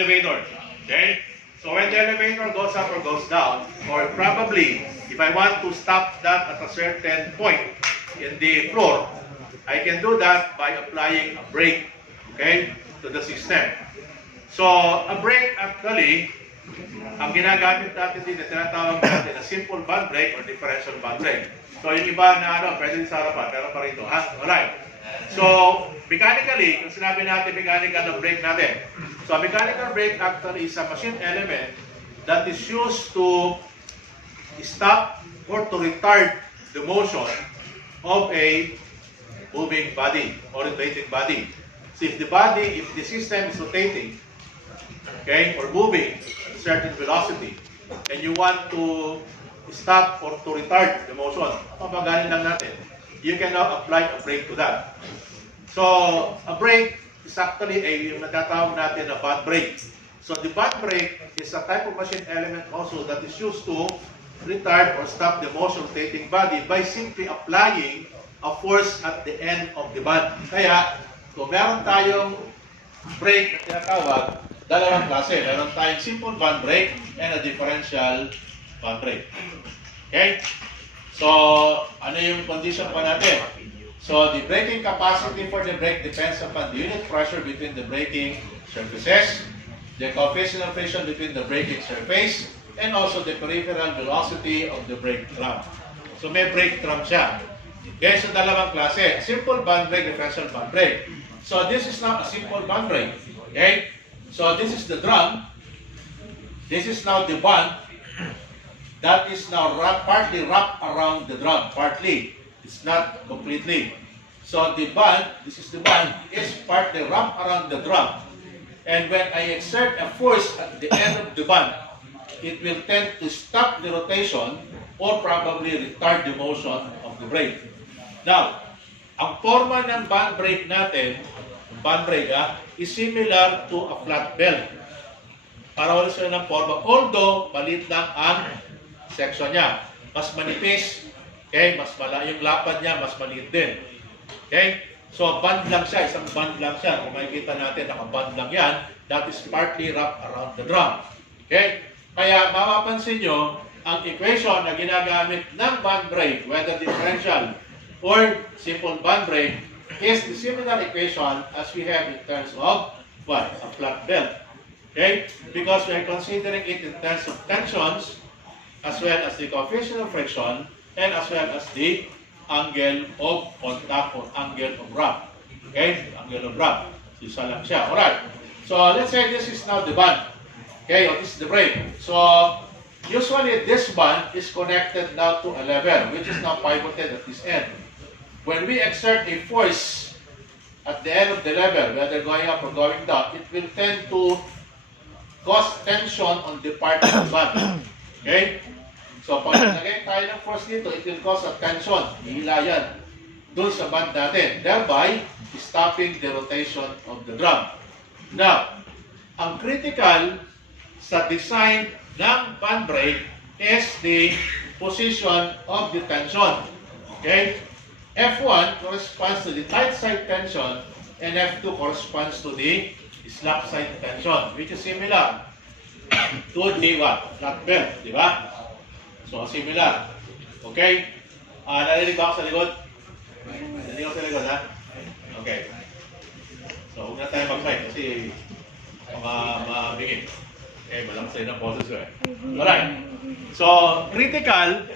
elevator. Okay? So when the elevator goes up or goes down, or probably if I want to stop that at a certain point in the floor, I can do that by applying a brake, okay, to the system. So a brake actually, ang ginagamit natin din na tinatawag natin na simple band brake or differential band brake. So yung iba na pwede sa harapan, pero pa rito, ha? Alright. So, mechanically, kung sinabi natin mechanical na brake natin, so a mechanical brake actually is a machine element that is used to stop or to retard the motion of a moving body or rotating body. So if the system is rotating, okay, or moving at a certain velocity, and you want to stop or to retard the motion, papagaling lang natin, you can now apply a brake to that. So, a brake is actually yung natatawag natin na band brake. So, the band brake is a type of machine element also that is used to retard or stop the motion rotating body by simply applying a force at the end of the band. Kaya, kung meron tayong brake na tinatawag, dalawang klase. Meron tayong simple band brake and a differential band brake. Okay? So, ano yung condition pa natin? So, the braking capacity for the brake depends upon the unit pressure between the braking surfaces, the coefficient of friction between the braking surface, and also the peripheral velocity of the brake drum. So, may brake drum siya. Okay, so dalawang klase. Simple band brake, differential band brake. So, this is now a simple band brake. Okay? So, this is the drum. This is now the band. That is now partly wrapped around the drum. Partly. It's not completely. So the band, this is the band, is partly wrapped around the drum. And when I exert a force at the end of the band, it will tend to stop the rotation or probably retard the motion of the brake. Now, ang forma ng band brake natin, is similar to a flat belt. Para wala sila ng forma, although maliit lang ang section niya. Mas manipis, okay, mas malayo yung lapad niya, mas maliit din. Okay? So, band lang siya, isang band lang siya. Kung makikita natin, naka-band lang yan, that is partly wrapped around the drum. Okay? Kaya, mapapansin nyo, ang equation na ginagamit ng band brake, whether differential or simple band brake, is the similar equation as we have in terms of what? A flat belt. Okay? Because we are considering it in terms of tensions, as well as the coefficient of friction, and as well as the angle of contact or angle of wrap. Okay? Angle of wrap. Isa lang siya. Alright. So, let's say this is now the band. Okay? Or this is the brake. So, usually this band is connected now to a lever, which is now pivoted at this end. When we exert a force at the end of the lever, whether going up or going down, it will tend to cause tension on the part of the band. Okay? So, pag nagay tayo ng force dito, it will cause a tension. Hihila yan dun sa band natin. Thereby, stopping the rotation of the drum. Now, ang critical sa design ng band brake is the position of the tension. Okay? F1 corresponds to the tight side tension and F2 corresponds to the slack side tension, which is similar to the what? Flat belt, di ba? So, similar. Okay? Narinig ba ako sa likod? Narinig ako sa likod, ha? Okay. So, huwag na tayo mag-fight kasi mabigit. Okay, malakas sa'yo ng boses ko eh. Alright. So, critical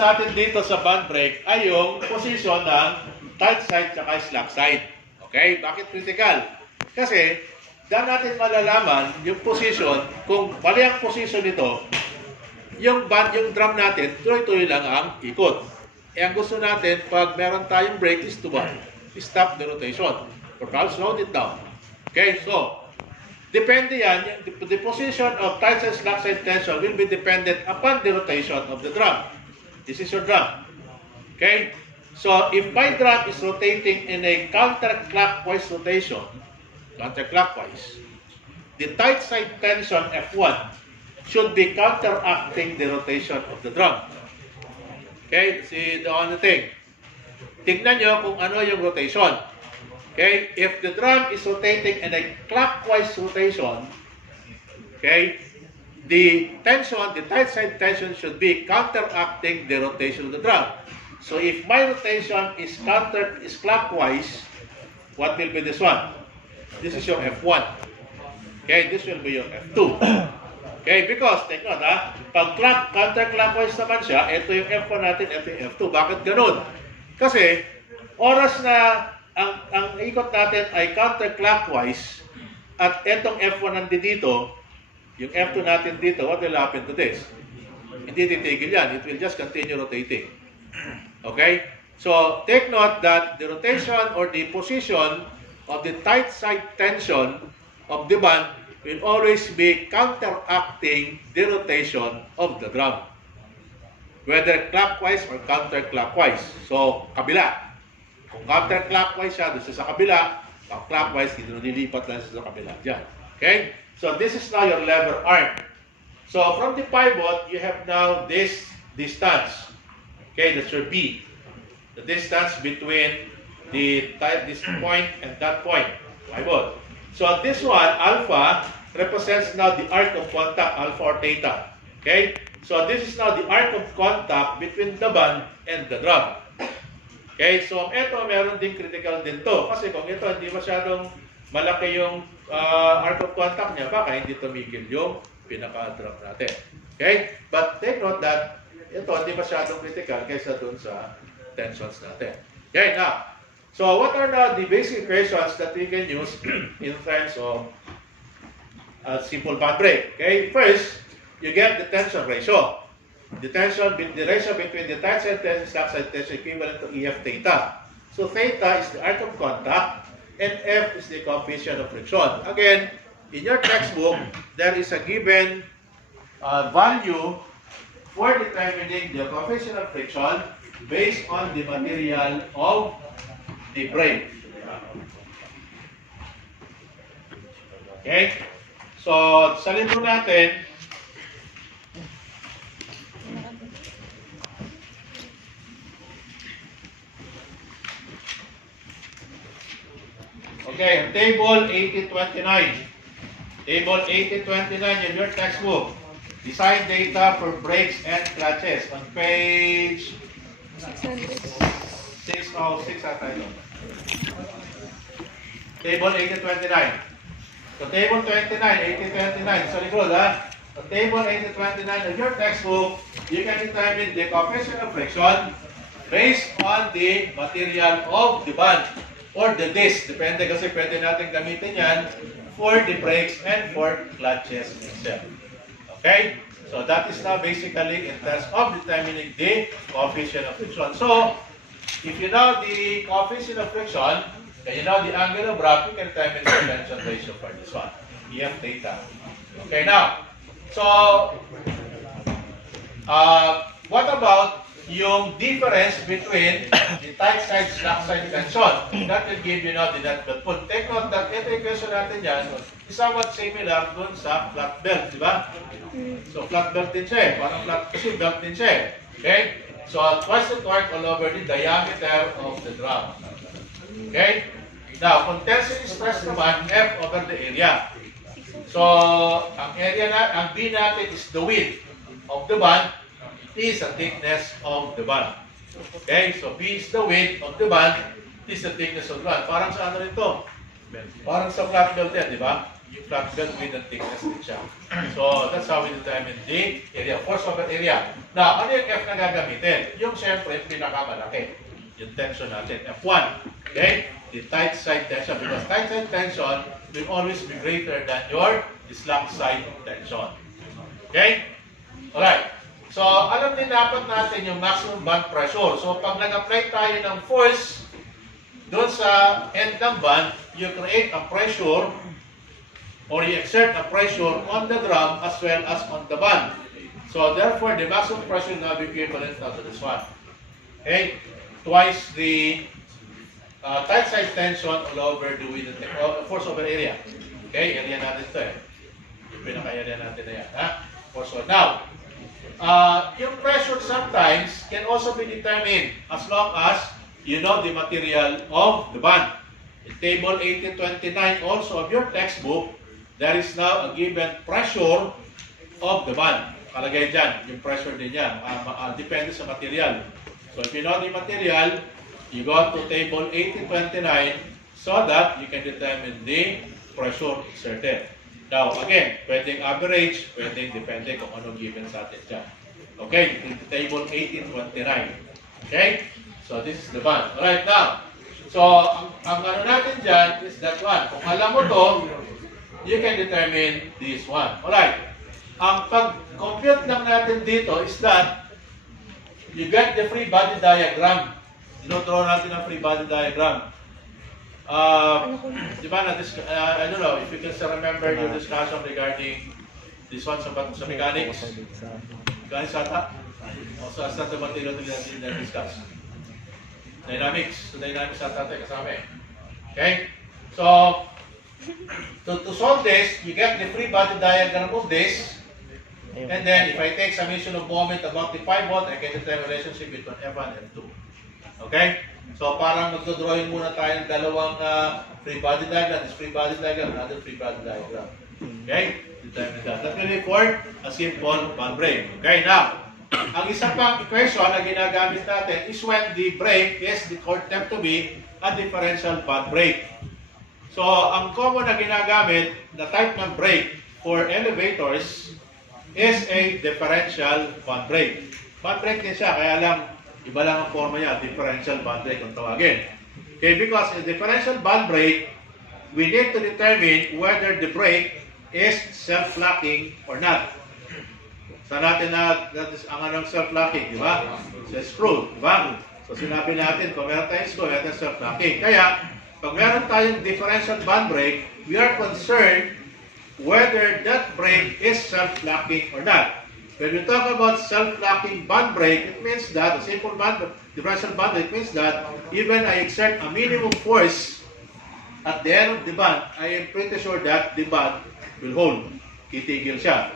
sa atin dito sa band brake ay yung position ng tight side at slack side. Okay? Bakit critical? Kasi, daan natin malalaman yung position, kung mali ang position nito, yung drum natin, tuloy-tuloy lang ang ikot. Eh, ang gusto natin, pag meron tayong brake, is to what? Stop the rotation. Or perhaps slow it down. Okay, so, depende yan, the position of tight side, slack side tension will be dependent upon the rotation of the drum. This is your drum. Okay, so if my drum is rotating in a counterclockwise rotation, the tight side tension F1 should be counteracting the rotation of the drum. Okay, see the only thing. Tignan nyo kung ano yung rotation. Okay, if the drum is rotating in a clockwise rotation, okay, the tension, the tight side tension should be counteracting the rotation of the drum. So if my rotation is clockwise, what will be this one? This is your F1. Okay, this will be your F2. Okay, because, take note pag counterclockwise naman siya, ito yung F1 natin, ito yung F2. Bakit ganun? Kasi, oras na ang ikot natin ay counterclockwise at etong F1 nandito dito, yung F2 natin dito, what will happen to this? Hindi titigil yan. It will just continue rotating. Okay? So, take note that the rotation or the position of the tight side tension of the band will always be counteracting the rotation of the drum. Whether clockwise or counterclockwise. So, kabila. Kung counterclockwise siya, doon sa kabila. Kung clockwise, nililipat lang siya sa kabila. Diyan. Okay? So, this is now your lever arm. So, from the pivot, you have now this distance. Okay? That's your B. The distance between this point and that point. Pivot. So, this one, alpha, represents now the arc of contact, alpha or theta. Okay? So, this is now the arc of contact between the band and the drum. Okay? So, ito, meron din critical din to. Kasi kung ito, hindi masyadong malaki yung arc of contact niya, baka hindi tumigil yung pinaka-drum natin. Okay? But take note that ito, hindi masyadong critical kaysa dun sa tensions natin. Okay, now, so what are now the basic equations that we can use in terms of simple band brake? Okay, first, you get the tension ratio. The ratio between the tight side tension and slack side tension equivalent to EF theta. So theta is the arc of contact and F is the coefficient of friction. Again, in your textbook, there is a given value for determining the coefficient of friction based on the material of the brake. Okay? So, sa libro natin, okay, table 1829. Table 1829 in your textbook. Design data for brakes and clutches on page 606 ata ito. Table 1829. So table 29, 1829 sa likod So table 1829 in your textbook, you can determine the coefficient of friction based on the material of the band or the disc. Depende kasi pwede natin gamitin yan for the brakes and for clutches itself. Okay? So that is now basically in terms of determining the coefficient of friction. So, if you know the coefficient of friction, and you know the angle of wrap, you can determine the tension ratio for this one, EF theta. Okay, now, so, what about yung difference between the tight side, slack side tension? That will give you now the net belt pull. Take note that ito equation natin yan is somewhat similar dun sa flat belt, di ba? So, flat belt din siya parang flat kasi belt din siya Okay? So, twice the torque all over the diameter of the drum. Okay? Now, kung tensile stress naman, F over the area. So, ang B natin is the width of the band, T is the thickness of the band. Okay? So, B is the width of the band, T is the thickness of the band. Parang sa ano rin to? Parang sa flat belt yan, di ba? Yung flat belt with the thickness din siya. So, that's how we determine the area, force over area. Now, ano yung F na gagamitin? Yung siyempre, pinakamalaki. Yung tension natin, F1. Okay? The tight side tension. Because tight side tension will always be greater than your slack side tension. Okay? Alright. So, alam din dapat natin yung maximum band pressure. So, pag nag-apply tayo ng force doon sa end ng band, you create a pressure or you exert a pressure on the drum as well as on the band. So, therefore, the maximum pressure now be equivalent to this one. Okay? Twice the tight side tension all over the width force over area. Okay? Area natin ito Yung pinaka-area natin na yan. Force over. Now, yung pressure sometimes can also be determined as long as you know the material of the band. In table 1829 also of your textbook, there is now a given pressure of the band. Kalagay dyan, yung pressure din yan. Depende sa material. So if you know the material, you go to table 1829 so that you can determine the pressure exerted. Now, again, pwedeng average, pwedeng depende kung anong given sa atin dyan. Okay, table 1829. Okay? So, this is the band. Alright, now, so, ang ano natin dyan is that one. Kung alam mo to, you can determine this one. Alright, ang pag-compute lang natin dito is that you get the free body diagram. Draw natin ang free body diagram. Di ba I don't know if you can still remember your discussion regarding this one sa mechanics. Mechanics ata? O sa the material na discuss. Dynamics. So dynamics ata tayo kasama eh. Okay? So, to solve this, you get the free body diagram of this. And then, if I take summation of moment about the pivot, I can determine relationship between F1 and F2. Okay? So, parang magdodrawing muna tayo ng dalawang free body diagram. This free body diagram, another free body diagram. Okay? Determine that. That will be for a simple band brake. Okay, now, ang isang pang equation na ginagamit natin is when the brake is declared to be a differential band brake. So, ang common na ginagamit na type ng brake for elevators is a differential band brake. Band brake din siya, kaya lang iba lang ang forma niya, differential band brake kung tawagin. Okay, because in differential band brake, we need to determine whether the brake is self-locking or not. Sa natin na ang anong self-locking, di ba? Sa screw, di ba? So sinabi natin, kung meron tayong screw, meron tayong self-locking. Kaya, pag meron tayong differential band brake, we are concerned whether that brake is self-locking or not. When we talk about self-locking band brake, it means that, a simple differential band brake means that even I exert a minimum force at the end of the band, I am pretty sure that the band will hold. Titigil siya.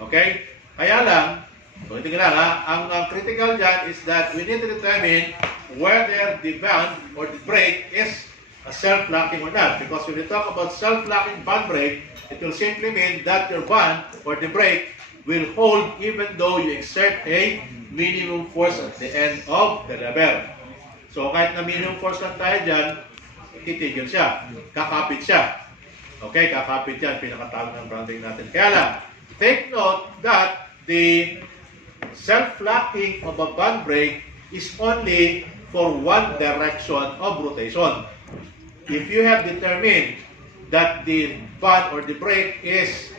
Okay? Kaya lang, tingnan lang ha, ang critical dyan is that we need to determine whether the band or the brake is a self-locking or not. Because when we talk about self-locking band brake, it will simply mean that your band or the brake will hold even though you exert a minimum force at the end of the lever. So kahit na minimum force lang tayo dyan, titigil siya, kakapit siya. Okay, kakapit yan, pinakatawag ng branding natin. Kaya lang, take note that the self-locking of a band brake is only for one direction of rotation. If you have determined that the band or the brake is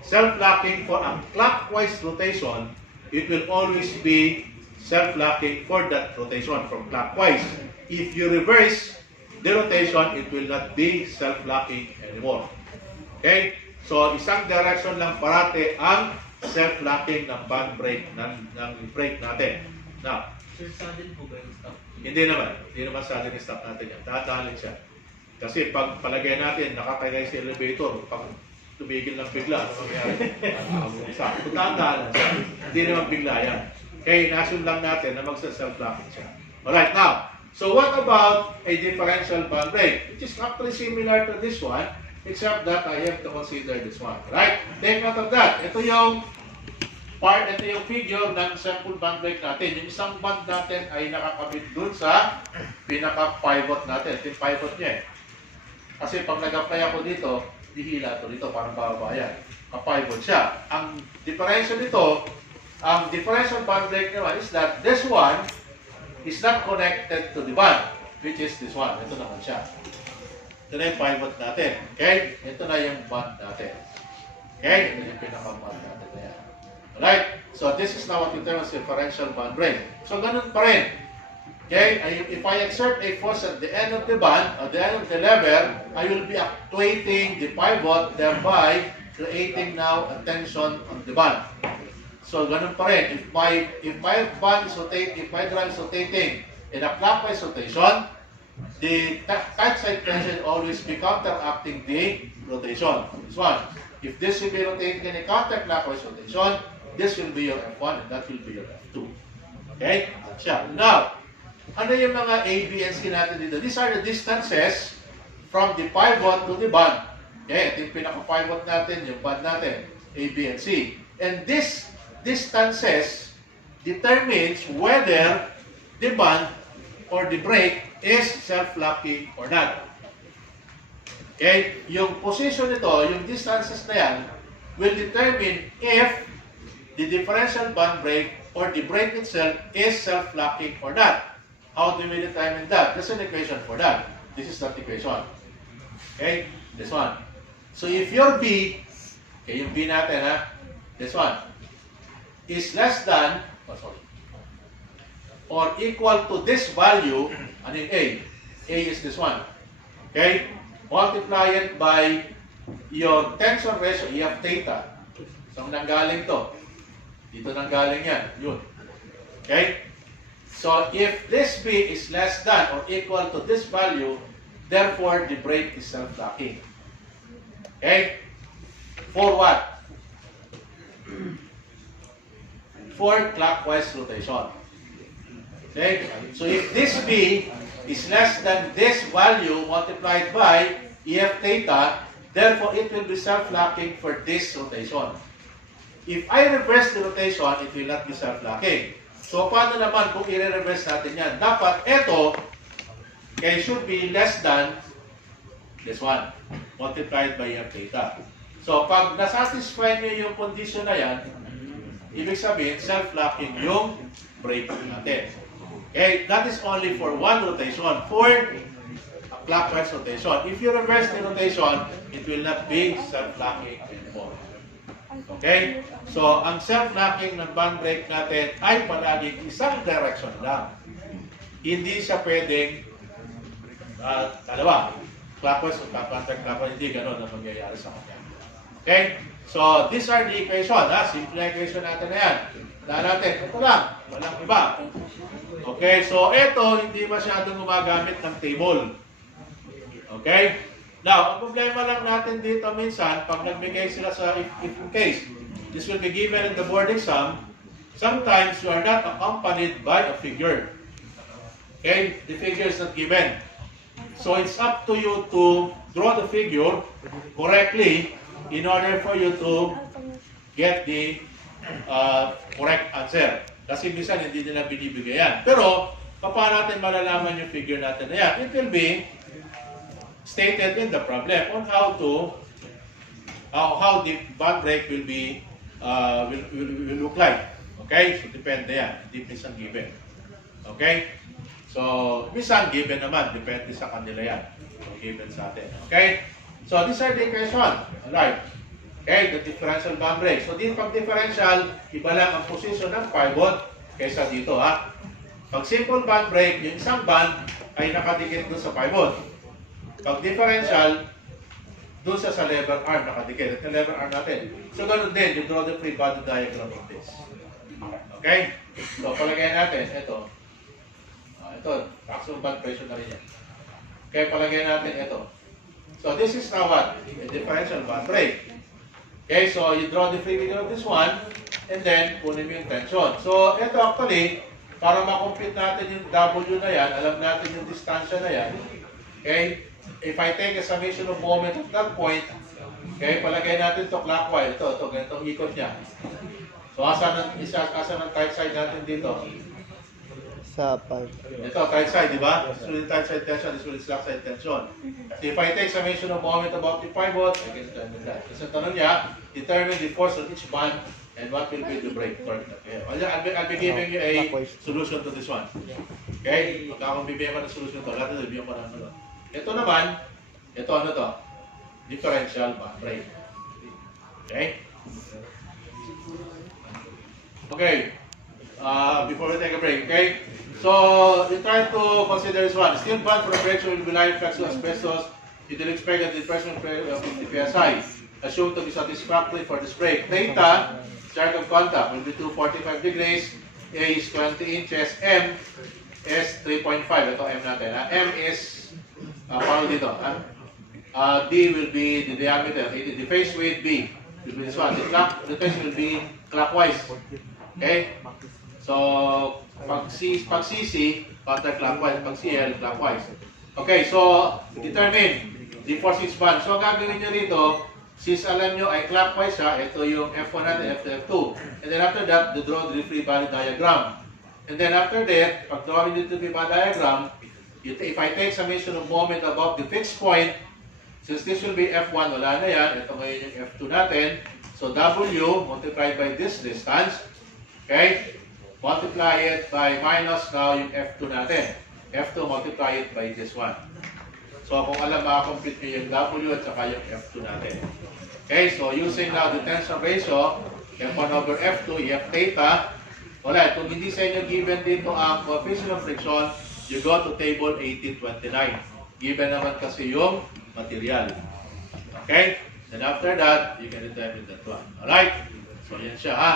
self-locking for a clockwise rotation, it will always be self-locking for that rotation from clockwise. If you reverse the rotation, it will not be self-locking anymore. Okay? So, isang direction lang parate ang self-locking ng band brake, ng brake natin. Now, Sir, sudden po ba yung stop? Hindi naman sudden stop natin yan. Tatahalin siya. Kasi pag palagay natin, nakatagay sa elevator, pag tumigil ng bigla, ano mangyari? Tatahalin siya. Hindi naman bigla yan. Okay, in-assume lang natin na magsa-self-locking siya. Alright, now, so what about a differential band brake? Which is actually similar to this one, except that I have to consider this one. Right? Take note of that. Ito yung figure ng sample band brake natin. Yung isang band natin ay nakakabit dun sa pinaka-pivot natin. Ito yung pivot niya eh. Kasi pag nag-apply ako dito, dihila ito dito, parang bababa yan. Ka-pivot siya. Ang differential nito, ang differential band brake naman is that this one is not connected to the band, which is this one. Ito naman siya. Ito na yung pivot natin. Okay? Ito na yung band natin. Okay? Ito yung pinaka-band natin na yan. Alright? So, this is now what we term as differential band brake. So, ganun pa rin. Okay? If I exert a force at the end of the band, at the end of the lever, I will be actuating the pivot, thereby creating now a tension on the band. So, ganun pa rin. If my band is rotating, if my drum is rotating in a clockwise rotation, the tight side tension always be counteracting the rotation. This one. If this will be rotating in a counterclockwise rotation, this will be your F1 and that will be your F2. Okay? Siya. Now, ano yung mga A, B, and C natin dito? These are the distances from the pivot to the band. Okay, ito yung pinaka-pivot natin, yung band natin, A, B, and C. And this distances determines whether the band or the brake is self-locking or not. Okay, yung position nito, yung distances na yan, will determine if the differential band brake or the brake itself is self-locking or not. How do we determine that? There's an equation for that. This is that equation. Okay, this one. So if your B, okay, yung B natin ha, this one, is less than, or equal to this value, ano yung A? A is this one. Okay? Multiply it by your tension ratio, E of theta. Saan nanggaling to? Dito nanggaling yan. Yun. Okay? So, if this B is less than or equal to this value, therefore, the brake is self-locking. Okay? For what? For clockwise rotation. Okay? So, if this B is less than this value multiplied by EF theta, therefore it will be self-locking for this rotation. If I reverse the rotation, it will not be self-locking. So, paano naman kung i-reverse natin yan? Dapat ito, okay, should be less than this one, multiplied by EF theta. So, pag nasatisfy nyo yung condition na yan, ibig sabihin, self-locking yung brake natin. Okay, that is only for one rotation, for a clockwise rotation. If you reverse the rotation, it will not be self-locking anymore. Okay, so ang self-locking ng band brake natin ay palaging isang direction lang. Hindi siya pwedeng dalawa, clockwise o counterclockwise, hindi ganun ang mangyayari sa kanya. Okay, so these are the equation, simple equation natin na yan. Dahil natin, ito lang, walang iba. Okay, so ito, hindi masyadong gumagamit ng table. Okay? Now, ang problema lang natin dito minsan, pag nagbigay sila sa if in case, this will be given in the board exam, sometimes you are not accompanied by a figure. Okay? The figure is not given. So, it's up to you to draw the figure correctly in order for you to get the correct answer. Kasi minsan hindi nila binibigay yan. Pero, paano natin malalaman yung figure natin na yan? It will be stated in the problem on how the band brake will be will look like. Okay? So, depende yan. Hindi minsan given. Okay? So, minsan given naman. Depende sa kanila yan. So, given sa atin. Okay? So, these are the equation. Alright. Okay, the differential band brake. So, dito pag differential, iba lang ang position ng pivot kaysa dito, ha. Pag simple band brake, yung isang band ay nakadikit doon sa pivot. Pag differential, doon sa lever arm nakadikit. Ito yung lever arm natin. So, ganun din, you draw the free body diagram of this. Okay? So, palagay natin, ito. Ito, maximum band pressure na rin yan. Okay, palagay natin ito. So, this is now what? A differential band brake. Okay, so you draw the free figure of this one, and then kunin mo yung tension. So, ito actually, para makompute natin yung W na yan, alam natin yung distansya na yan. Okay, if I take a summation of moment at that point, okay, palagay natin ito clockwise. Ito, ganitong ikot niya. So, asan ang tight side natin dito? Sa pag... Ito, tight side, di ba? This will be tight side tension, this will be slack side tension. So if I take summation of moment about the pivot, I can determine that. Kasi tanong niya, determine the force on each band and what will be the brake torque. Okay. I'll be giving you a solution to this one. Okay? Pagka akong bibigyan ko ng solution to, lahat na bibigyan ko ng ano. Ito naman, ito ano to? Differential band brake. Okay? Okay. Before we take a break, okay? So, we try to consider this one. Steel band for operation will be line flexed to asbestos. You will expect that the pressure of 50 psi assumed to be satisfactory for this brake. Theta, chart of contact, will be 245 degrees. A is 20 inches. M is 3.5. Ito M natin. M is, paano dito? D will be the diameter. The phase width B will be this one. The phase will be clockwise. Okay? So, pag CC, counterclockwise. Pag CL, clockwise. Okay, so, determine D force is 1. So, ang gagawin nyo rito, since alam nyo ay clockwise siya, ito yung F1 natin, F2, F2. And then after that, the draw the free body diagram. And then after that, pag drawing the free body diagram, if I take summation of moment above the fixed point, since this will be F1, wala na yan. Ito ngayon yung F2 natin. So, W multiplied by this distance. Okay? Multiply it by minus now yung F2 natin. F2 multiply it by this one. So, kung alam, makakompute nyo yung W at saka yung F2 natin. Okay? So, using now the tension ratio, F1 over F2, F theta. Wala, kung hindi sa inyo given dito ang coefficient of friction, you go to table 1829. Given naman kasi yung material. Okay? Then after that, you can determine that one. Alright? So, yan siya ha.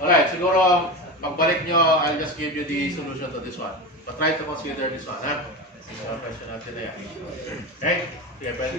Alright, siguro, pagbalik nyo, I'll just give you the solution to this one. But try to consider this one ha. Question natin na yan. Okay? Sige, pwede.